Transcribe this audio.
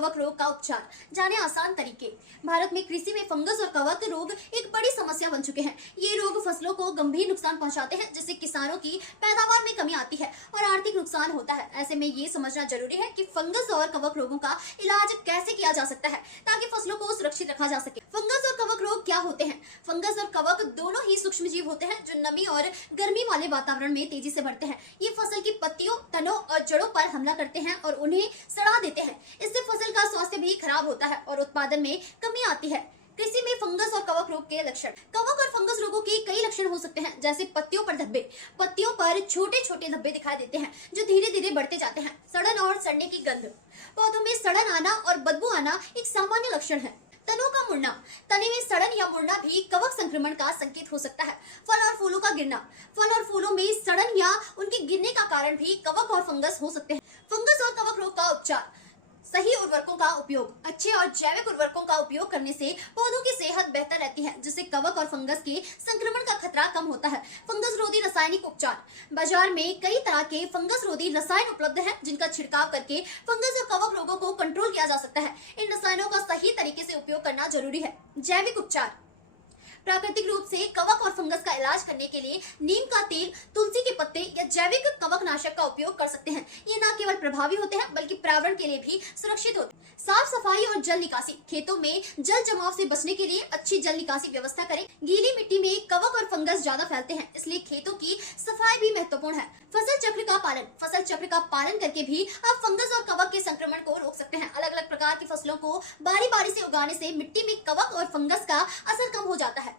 कवक रोग का उपचार, जाने आसान तरीके। भारत में कृषि में फंगस और कवक रोग एक बड़ी समस्या बन चुके हैं। ये रोग फसलों को गंभीर नुकसान पहुंचाते हैं, जिससे किसानों की पैदावार में कमी आती है और आर्थिक नुकसान होता है। ऐसे में ये समझना जरूरी है कि फंगस और कवक रोगों का इलाज कैसे किया जा सकता है ताकि फसलों को सुरक्षित रखा जा सके। फंगस और कवक रोग क्या होते हैं? फंगस और कवक दोनों ही सूक्ष्म जीव होते हैं जो नमी और गर्मी वाले वातावरण में तेजी से बढ़ते हैं। ये फसल की पत्तियों, तनों और जड़ों पर हमला करते हैं और उन्हें सड़ा देते हैं। इससे फसल का स्वास्थ्य भी खराब होता है और उत्पादन में कमी आती है। कृषि में फंगस और कवक रोग के लक्षण। कवक और फंगस रोगों के कई लक्षण हो सकते हैं, जैसे पत्तियों पर धब्बे। पत्तियों पर छोटे छोटे धब्बे दिखाई देते हैं जो धीरे धीरे बढ़ते जाते हैं। सड़न और सड़ने की गंध। पौधों में सड़न आना और बदबू आना एक सामान्य लक्षण है। तनों का मुड़ना। तने में सड़न या मुड़ना भी कवक संक्रमण का संकेत हो सकता है। फल और फूलों का गिरना। फल और फूलों में सड़न या उनके गिरने का कारण भी कवक और फंगस हो सकते हैं। फंगस और कवक रोग का उपचार। सही उर्वरकों का उपयोग। अच्छे और जैविक उर्वरकों का उपयोग करने से पौधों की सेहत बेहतर रहती है, जिससे कवक और फंगस के संक्रमण का खतरा कम होता है। फंगस रोधी रासायनिक उपचार। बाजार में कई तरह के फंगस रोधी रसायन उपलब्ध हैं, जिनका छिड़काव करके फंगस और कवक रोगों को कंट्रोल किया जा सकता है। इन रसायनों का सही तरीके से उपयोग करना जरूरी है। जैविक उपचार। प्राकृतिक रूप से कवक और फंगस का इलाज करने के लिए नीम का तेल, तुलसी के पत्ते या जैविक कवकनाशक का उपयोग कर सकते हैं। ये न केवल प्रभावी होते हैं बल्कि पर्यावरण के लिए भी सुरक्षित होते हैं। साफ सफाई और जल निकासी। खेतों में जल जमाव से बचने के लिए अच्छी जल निकासी व्यवस्था करें। गीली मिट्टी में कवक और फंगस ज्यादा फैलते हैं, इसलिए खेतों की सफाई भी महत्वपूर्ण है। फसल चक्र का पालन। फसल चक्र का पालन करके भी आप फंगस और कवक के संक्रमण को रोक सकते हैं। अलग अलग प्रकार की फसलों को बारी बारी से उगाने से मिट्टी में कवक और फंगस का असर कम हो जाता है।